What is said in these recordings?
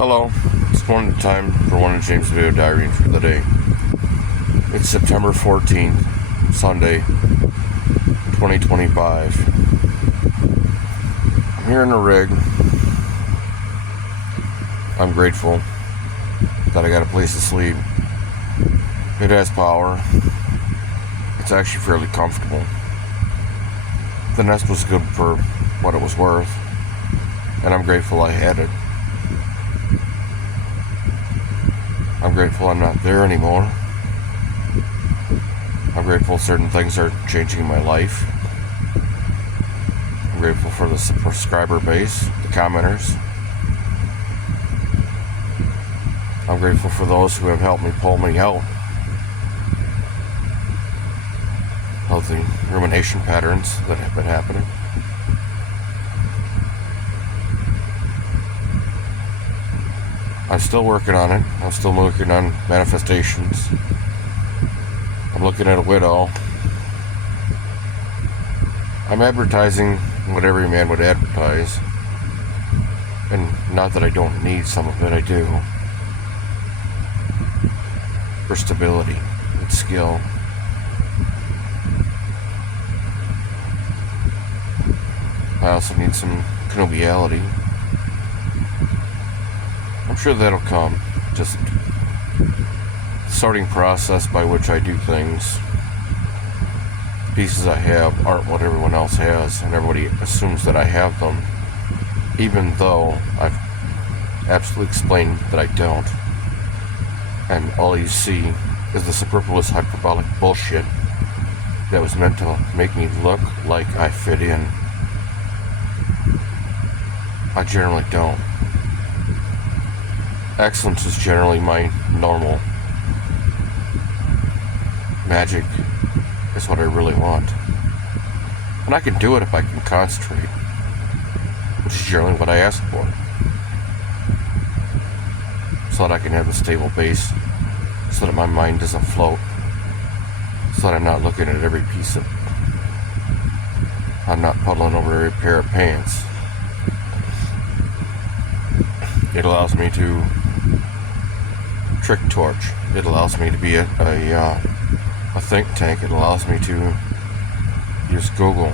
Hello, it's one time for one of James' video diary for the day. It's September 14th, Sunday, 2025. I'm here in the rig. I'm grateful that I got a place to sleep. It has power. It's actually fairly comfortable. The nest was good for what it was worth, and I'm grateful I had it. I'm grateful I'm not there anymore. I'm grateful certain things are changing in my life. I'm grateful for the subscriber base, the commenters. I'm grateful for those who have helped me pull me out of the rumination patterns that have been happening. I'm still working on it. I'm still working on manifestations. I'm looking at a widow. I'm advertising what every man would advertise. And not that I don't need some of it, I do. For stability and skill. I also need some connubiality. I'm sure that'll come. Just the sorting process by which I do things. The pieces I have aren't what everyone else has, and everybody assumes that I have them, even though I've absolutely explained that I don't. And all you see is the superfluous hyperbolic bullshit that was meant to make me look like I fit in. I generally don't. Excellence is generally my normal. Magic is what I really want. And I can do it if I can concentrate, which is generally what I ask for. So that I can have a stable base, so that my mind doesn't float, so that I'm not looking at every piece of, I'm not puddling over every pair of pants. It allows me to trick torch. It allows me to be a think tank. It allows me to use Google.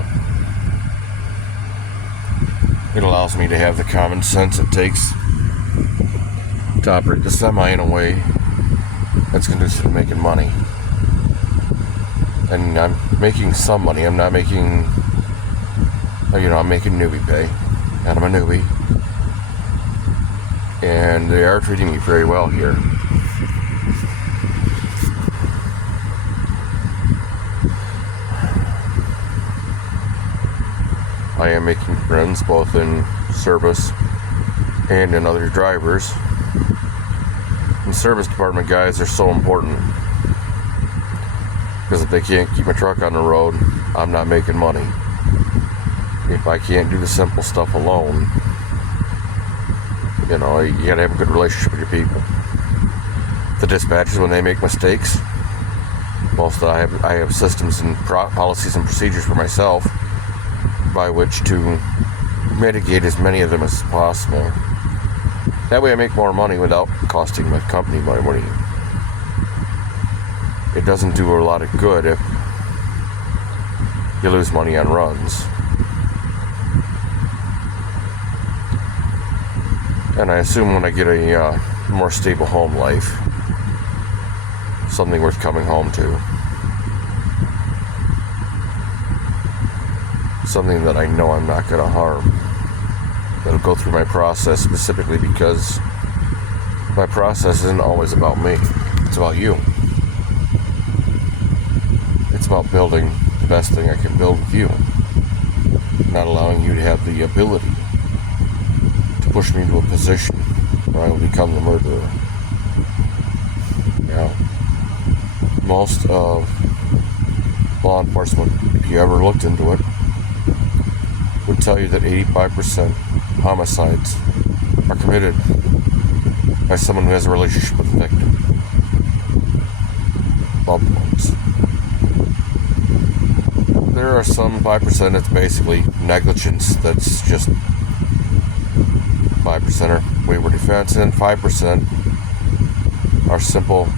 It allows me to have the common sense it takes to operate the semi in a way that's conducive to making money. And I'm making some money. I'm not making, I'm making newbie pay. And I'm a newbie. And they are treating me very well here. I am making friends both in service and in other drivers. And service department guys are so important, because if they can't keep my truck on the road, I'm not making money. If I can't do the simple stuff alone, you gotta have a good relationship with your people. The dispatchers, when they make mistakes, I have systems and policies and procedures for myself by which to mitigate as many of them as possible. That way I make more money without costing my company my money. It doesn't do a lot of good if you lose money on runs. And I assume when I get a more stable home life, something worth coming home to. Something that I know I'm not going to harm. That'll go through my process, specifically because my process isn't always about me. It's about you. It's about building the best thing I can build with you. Not allowing you to have the ability to push me to a position where I will become the murderer. Now, most of law enforcement, if you ever looked into it, would tell you that 85% homicides are committed by someone who has a relationship with the victim. Loved ones. There are some 5% that's basically negligence, that's just 5% wayward defense, and 5% are simple,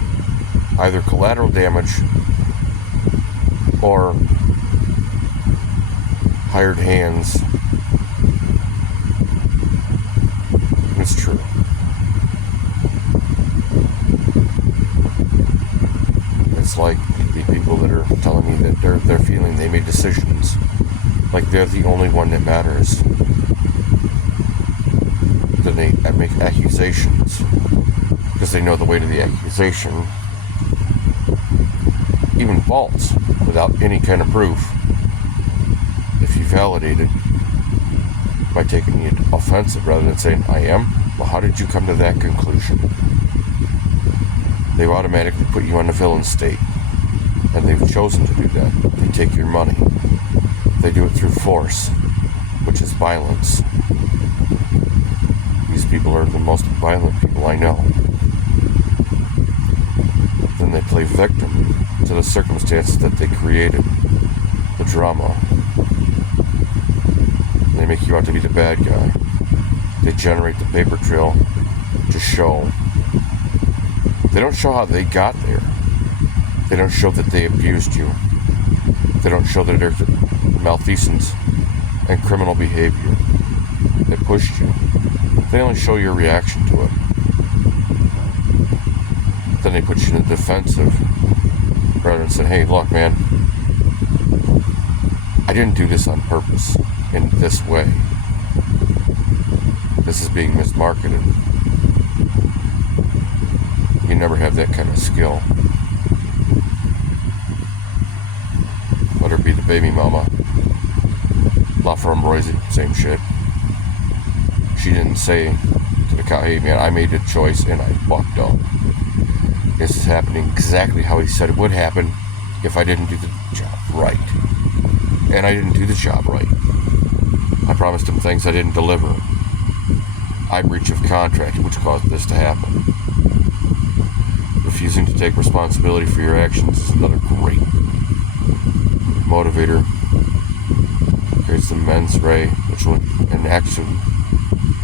either collateral damage or hired hands. It's true. It's like the people that are telling me that they're feeling they made decisions like they're the only one that matters. Then they make accusations because they know the weight of the accusation, even false, without any kind of proof. If you validate it by taking it offensive rather than saying, I am, well, how did you come to that conclusion? They've automatically put you on the villain state, and they've chosen to do that. They take your money. They do it through force, which is violence. These people are the most violent people I know. Then they play victim to the circumstances that they created, the drama. And they make you out to be the bad guy. They generate the paper trail to show. They don't show how they got there. They don't show that they abused you. They don't show that there's malfeasance and criminal behavior that pushed you. They only show your reaction to it. Then they put you in the defensive rather than saying, hey, look, man, I didn't do this on purpose in this way. This is being mismarketed. You never have that kind of skill. Whether it be the baby mama, La Framboise, same shit. She didn't say to the cow, hey man, I made a choice and I fucked up. This is happening exactly how he said it would happen if I didn't do the job right. And I didn't do the job right. I promised him things I didn't deliver. I breach of contract, which caused this to happen. Refusing to take responsibility for your actions is another great motivator. Creates the mens rea, which will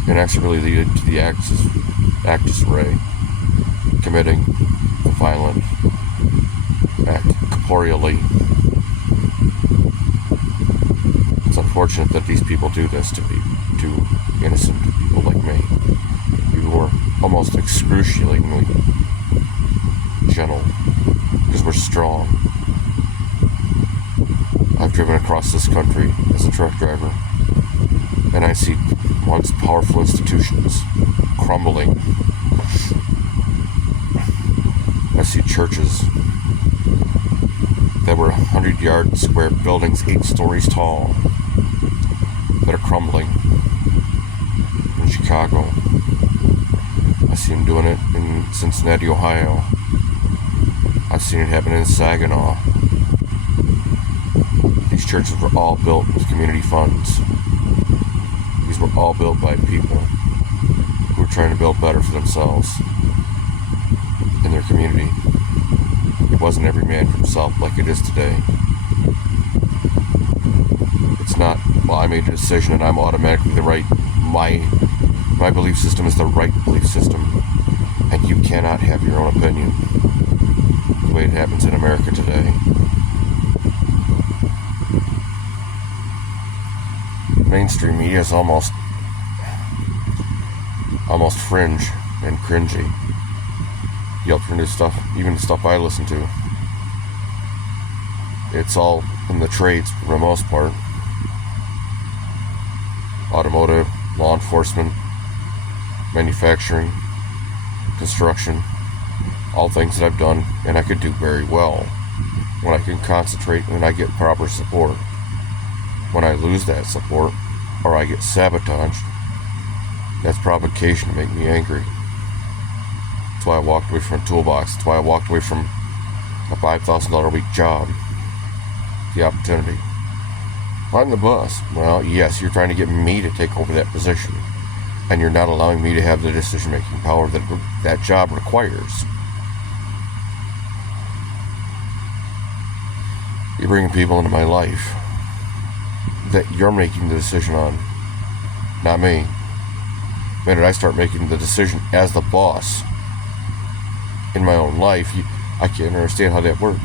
inexorably lead to the actus rea, committing the violent act corporeally. It's unfortunate that these people do this to innocent people like me, who are almost excruciatingly gentle because we're strong. I've driven across this country as a truck driver, and I see once powerful institutions crumbling. I see churches that were 100-yard square buildings, 8 stories tall, that are crumbling in Chicago. I see them doing it in Cincinnati, Ohio. I've seen it happen in Saginaw. These churches were all built with community funds. These were all built by people who were trying to build better for themselves and their community. It wasn't every man for himself like it is today. It's not, well, I made a decision and I'm automatically the right. My belief system is the right belief system, and you cannot have your own opinion the way it happens in America today. Mainstream media is almost fringe and cringy. The alternative stuff, even the stuff I listen to, it's all in the trades for the most part. Automotive, law enforcement, manufacturing, construction, all things that I've done and I could do very well when I can concentrate and I get proper support. When I lose that support or I get sabotaged, that's provocation to make me angry. That's why I walked away from a toolbox. That's why I walked away from a $5,000 a week job. The opportunity. On the bus. Well, yes, you're trying to get me to take over that position, and you're not allowing me to have the decision-making power that that job requires. You're bringing people into my life that you're making the decision on, not me. The minute I start making the decision as the boss in my own life, I can't understand how that worked.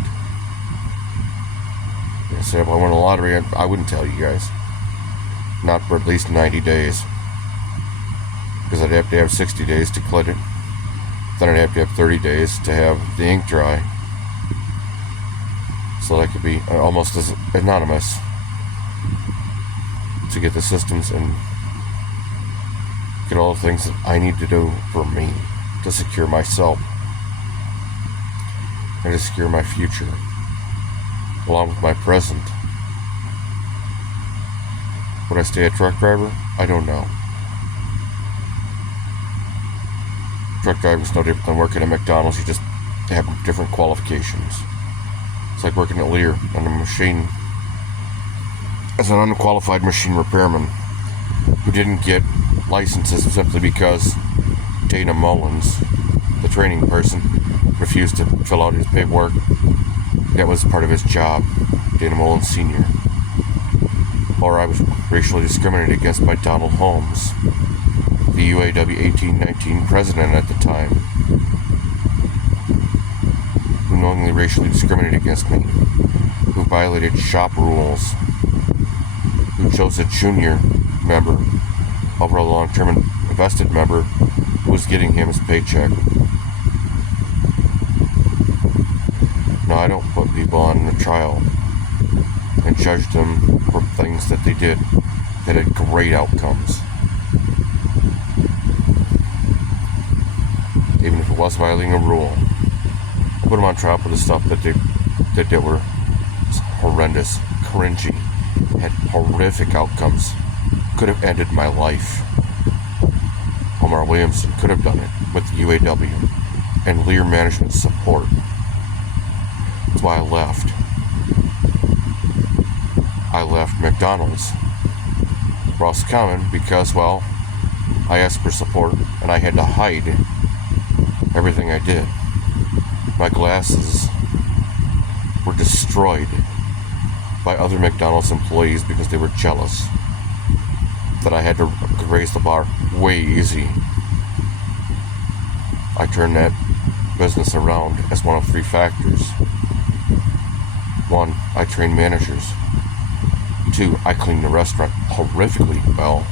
I said, if I won the lottery, I wouldn't tell you guys. Not for at least 90 days. Because I'd have to have 60 days to collect it. Then I'd have to have 30 days to have the ink dry. So that I could be almost as anonymous to get the systems and get all the things that I need to do for me to secure myself and to secure my future along with my present. Would I stay a truck driver? I don't know. Truck driving is no different than working at McDonald's. You just have different qualifications. It's like working at Lear on a machine as an unqualified machine repairman who didn't get licenses simply because Dana Mullins, the training person, refused to fill out his paperwork. That was part of his job, Dana Mullins Sr. Or I was racially discriminated against by Donald Holmes, the UAW 1819 president at the time, who knowingly racially discriminated against me, who violated shop rules, who chose a junior member over a long-term invested member who was getting him his paycheck. No, I don't put people on a trial and judge them for things that they did that had great outcomes. Even if it was violating a rule. I put them on trial for the stuff that they were horrendous, cringy, had horrific outcomes. Could have ended my life. Omar Williamson could have done it with the UAW and Lear management support. That's why I left. I left McDonald's, Ross Common, because, well, I asked for support and I had to hide everything I did. My glasses were destroyed by other McDonald's employees because they were jealous that I had to raise the bar way easy. I turned that business around as one of three factors. 1, I trained managers. 2, I cleaned the restaurant horrifically well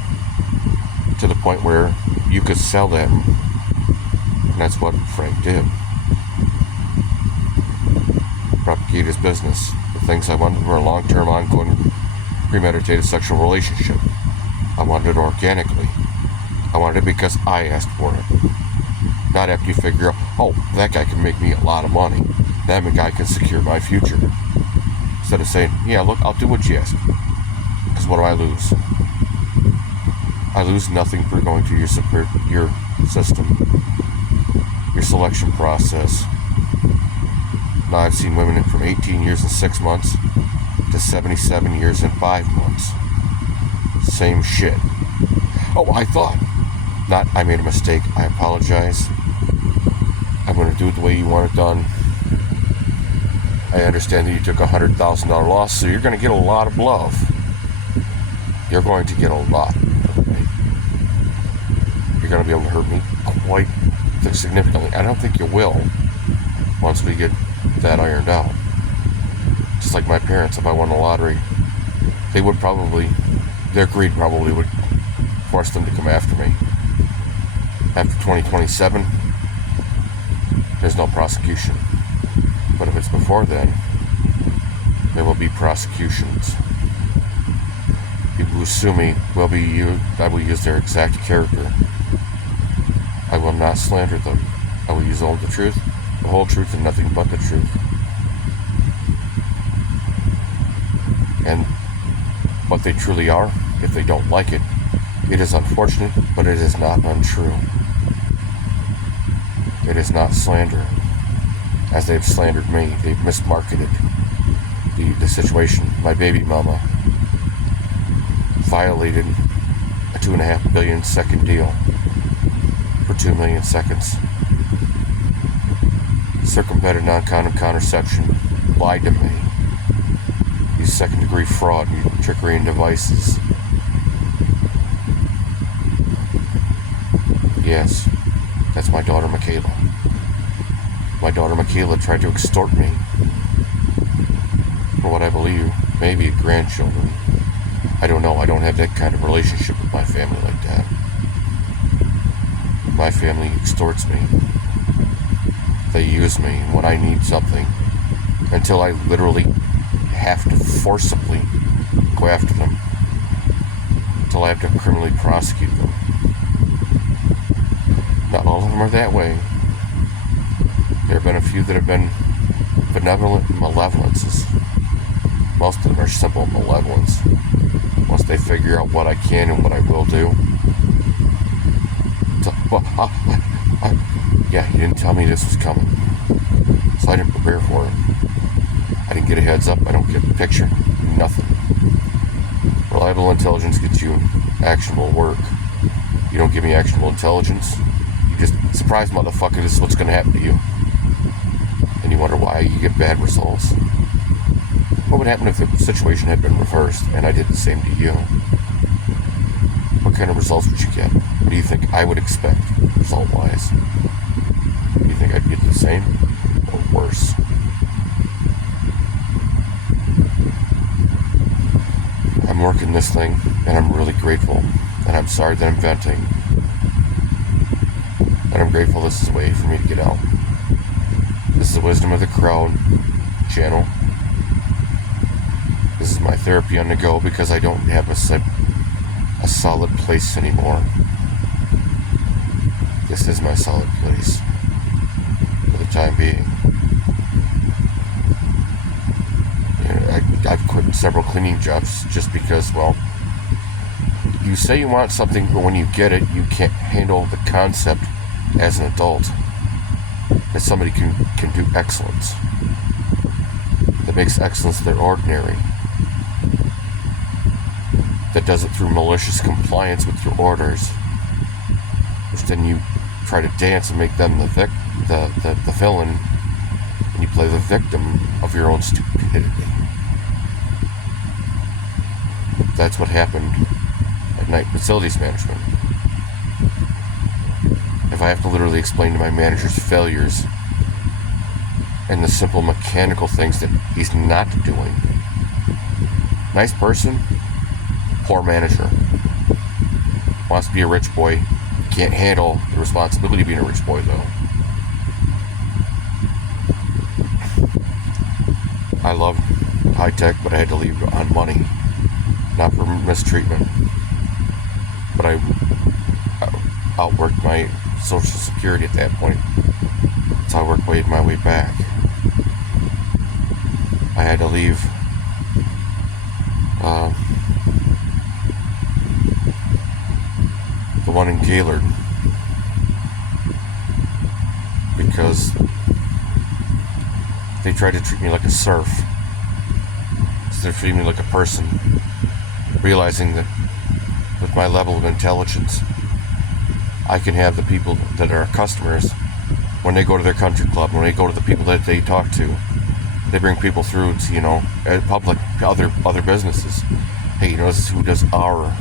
to the point where you could sell that. And that's what Frank did. Propagate his business. The things I wanted were a long-term, ongoing, premeditated sexual relationship. I wanted it organically. I wanted it because I asked for it. Not after you figure out, oh, that guy can make me a lot of money. That guy can secure my future. Instead of saying, yeah, look, I'll do what you ask. Because what do I lose? I lose nothing for going through your system, your selection process. Now I've seen women from 18 years and 6 months to 77 years and 5 months. Same shit. Oh, I thought. Not, I made a mistake. I apologize. I'm going to do it the way you want it done. I understand that you took a $100,000 loss, so you're going to get a lot of love. You're going to get a lot. You're going to be able to hurt me quite significantly. I don't think you will once we get that ironed out. Just like my parents, if I won the lottery, they would probably, their greed probably would force them to come after me. After 2027, there's no prosecution. But if it's before then, there will be prosecutions. People who sue me will be used, I will use their exact character. I will not slander them. I will use all the truth, the whole truth, and nothing but the truth. And what they truly are, if they don't like it, it is unfortunate, but it is not untrue. It is not slander. As they've slandered me, they've mismarketed the situation. My baby mama violated a 2.5 billion second deal for 2 million seconds. Circumvented non-condom contraception, lied to me, used second-degree fraud, trickery, and devices. Yes, that's my daughter Michaela. My daughter Michaela tried to extort me for what I believe may be grandchildren. I don't know. I don't have that kind of relationship with my family like that. My family extorts me. They use me when I need something until I literally have to forcibly go after them, until I have to criminally prosecute them. Not all of them are that way. There have been a few that have been benevolent malevolences. Most of them are simple malevolence. Once they figure out what I can and what I will do. So, well, yeah, you didn't tell me this was coming. So I didn't prepare for it. I didn't get a heads up. I don't get a picture. Nothing. Reliable intelligence gets you actionable work. You don't give me actionable intelligence. You just, surprise motherfucker, this is what's going to happen to you. And you wonder why you get bad results. What would happen if the situation had been reversed and I did the same to you? What kind of results would you get? What do you think I would expect, result-wise? Do you think I'd get the same or worse? I'm working this thing, and I'm really grateful. And I'm sorry that I'm venting. And I'm grateful this is a way for me to get out. This is the Wisdom of the Crowd channel. This is my therapy on the go because I don't have a solid place anymore. This is my solid place for the time being. You know, I've quit several cleaning jobs just because, well, you say you want something, but when you get it, you can't handle the concept as an adult that somebody can do excellence. That makes excellence their ordinary. That does it through malicious compliance with your orders, which then you try to dance and make them the villain, and you play the victim of your own stupidity. That's what happened at Night Facilities Management. If I have to literally explain to my manager's failures and the simple mechanical things that he's not doing. Nice person, poor manager. Wants to be a rich boy. Can't handle the responsibility of being a rich boy, though. I loved high tech, but I had to leave on money. Not for mistreatment. But I outworked my Social Security at that point. So I worked my way back. I had to leave the one in Gaylord because they tried to treat me like a serf instead of treating me like a person, realizing that with my level of intelligence I can have the people that are customers when they go to their country club, when they go to the people that they talk to, they bring people through to, you know, public, other businesses. Hey, you know, this is who does our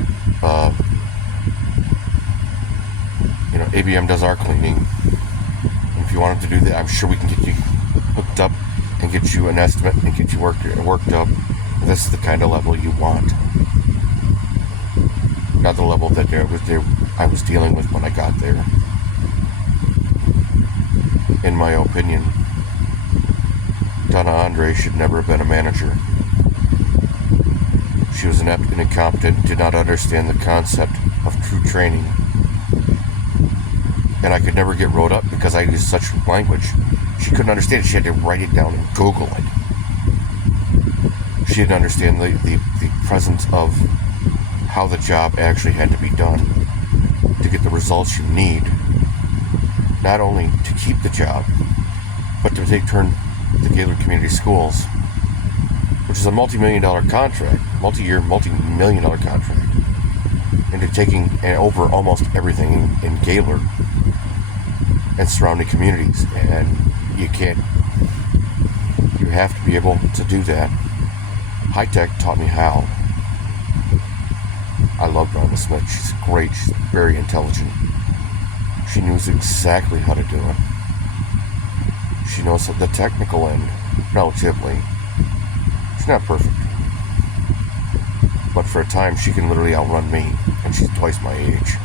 ABM does our cleaning. And if you want them to do that, I'm sure we can get you hooked up and get you an estimate and get you worked up. This is the kind of level you want. Not the level that I was dealing with when I got there. In my opinion, Donna Andre should never have been a manager. She was inept and incompetent and did not understand the concept of true training. And I could never get wrote up because I used such language. She couldn't understand it. She had to write it down and Google it. She didn't understand the presence of how the job actually had to be done to get the results you need. Not only to keep the job, but to turn the Gaylord Community Schools, which is a multi-million-dollar contract, multi-million-dollar contract, into taking over almost everything in Gaylord and surrounding communities. And you have to be able to do that. High Tech taught me how. I love Rhonda Smith. She's great. She's very intelligent. She knows exactly how to do it. She knows the technical end, relatively. She's not perfect. But for a time, she can literally outrun me, and she's twice my age.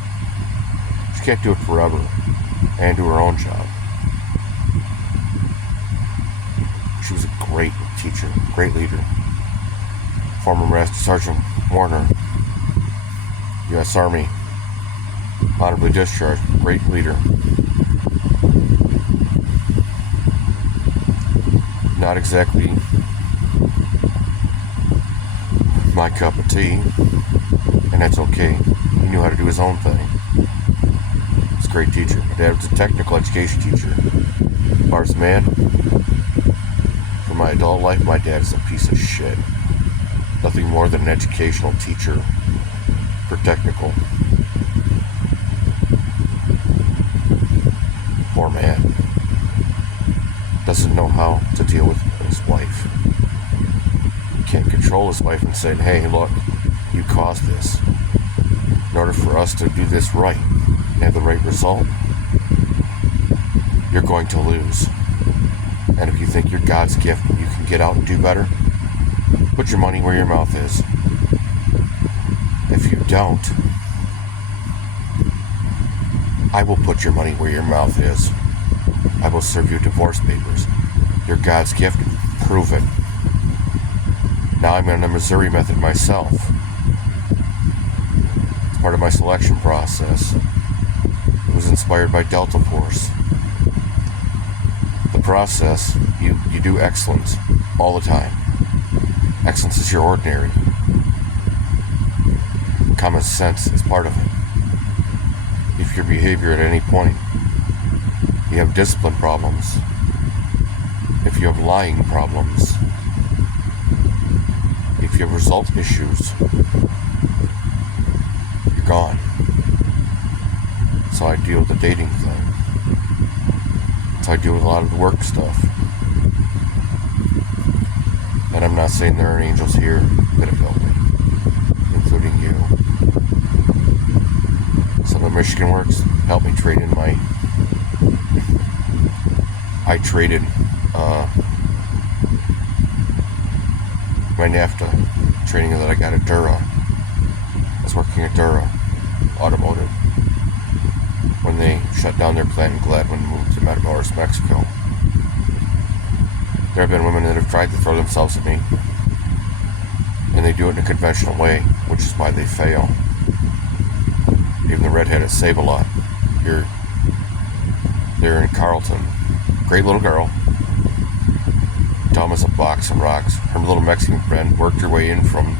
She can't do it forever, and do her own job. She was a great teacher, great leader. Former Master Sergeant Warner, U.S. Army, honorably discharged, great leader. Not exactly my cup of tea, and that's okay. He knew how to do his own thing. He's a great teacher. My dad was a technical education teacher. As far as man, for my adult life, my dad is a piece of shit. Nothing more than an educational teacher for technical. Poor man. Doesn't know how to deal with his wife. He can't control his wife and say, hey, look, you caused this. In order for us to do this right and have the right result, you're going to lose. And if you think you're God's gift and you can get out and do better, put your money where your mouth is. If you don't, I will put your money where your mouth is. I will serve you divorce papers. You're God's gift. Prove it. Now I'm on the Missouri method myself. It's part of my selection process. It was inspired by Delta Force. The process, you do excellence all the time. Excellence is your ordinary. Common sense is part of it. If your behavior at any point, you have discipline problems, if you have lying problems, if you have result issues, you're gone. So I deal with the dating thing. So I deal with a lot of the work stuff. And I'm not saying there aren't angels here that have helped me, including you. Some of Michigan Works helped me trade in I traded my NAFTA training that I got at Dura. I was working at Dura Automotive when they shut down their plant in Gladwin and moved to Matamoros, Mexico. There have been women that have tried to throw themselves at me, and they do it in a conventional way, which is why they fail. Even the redhead at Save-A-Lot, they're in Carlton. Great little girl, dumb as a box of rocks. Her little Mexican friend worked her way in from,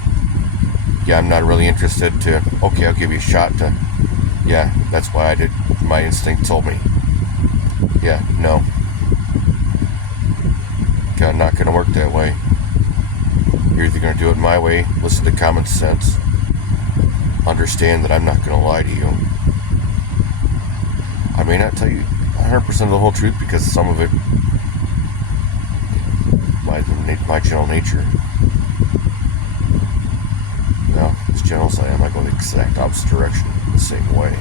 yeah, I'm not really interested, to, okay, I'll give you a shot, to, yeah, that's why I did, my instinct told me, yeah, no. God, not going to work that way. You're either going to do it my way, listen to common sense, understand that I'm not going to lie to you. I may not tell you 100% of the whole truth because some of it, my general nature. No, as gentle as I am, I go the exact opposite direction, the same way.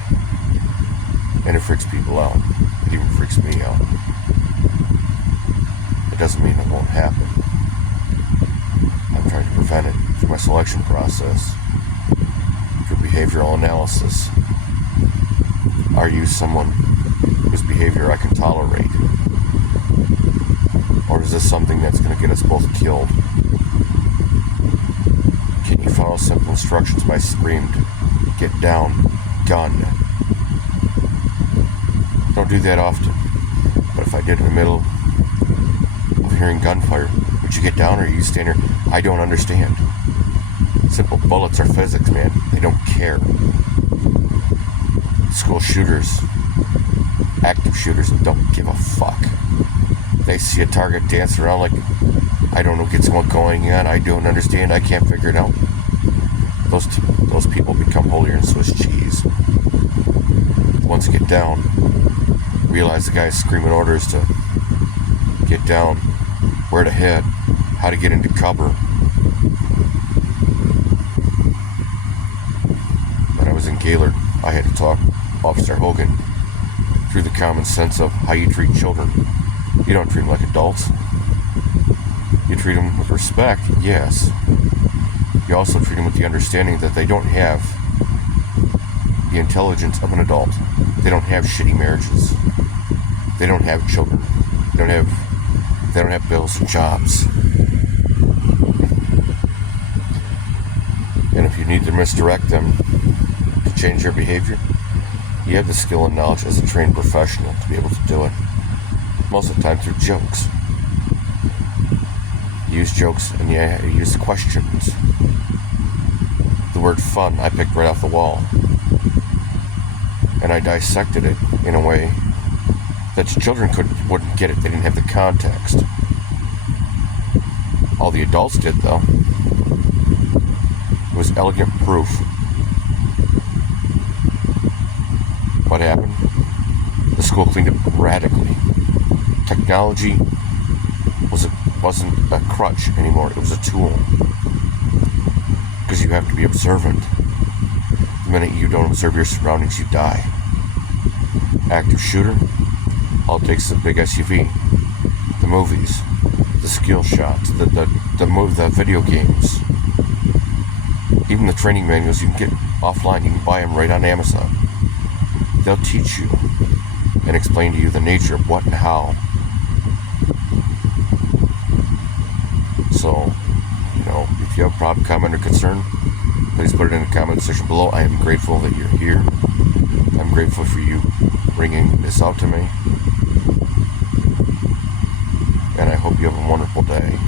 And it freaks people out. It even freaks me out. It doesn't mean it won't happen. I'm trying to prevent it through my selection process, through behavioral analysis. Are you someone whose behavior I can tolerate? Or is this something that's going to get us both killed? Can you follow simple instructions by screamed, get down, gun? Don't do that often. But if I did in the middle of hearing gunfire, would you get down or you stand there? I don't understand. Simple bullets are physics, man. They don't care. School shooters, active shooters, don't give a fuck. They see a target dancing around like, I don't know what's going on, I don't understand, I can't figure it out. Those people become holier than Swiss cheese. Once you get down, realize the guy's screaming orders to get down, where to head, how to get into cover. When I was in Gaylord, I had to talk Officer Hogan through the common sense of how you treat children. You don't treat them like adults. You treat them with respect, yes. You also treat them with the understanding that they don't have the intelligence of an adult. They don't have shitty marriages. They don't have children. They don't have bills or jobs. And if you need to misdirect them to change their behavior, you have the skill and knowledge as a trained professional to be able to do it. Most of the time through jokes. You use jokes and you use questions. The word fun I picked right off the wall. And I dissected it in a way that children wouldn't get it. They didn't have the context. All the adults did, though. It was elegant proof. What happened? The school cleaned up radically. Technology wasn't a crutch anymore. It was a tool. Because you have to be observant. The minute you don't observe your surroundings, you die. Active shooter, all it takes is a big SUV. The movies, the skill shots, the video games, even the training manuals you can get offline. You can buy them right on Amazon. They'll teach you and explain to you the nature of what and how. So, if you have a problem, comment, or concern, please put it in the comment section below. I am grateful that you're here. I'm grateful for you bringing this out to me. And I hope you have a wonderful day.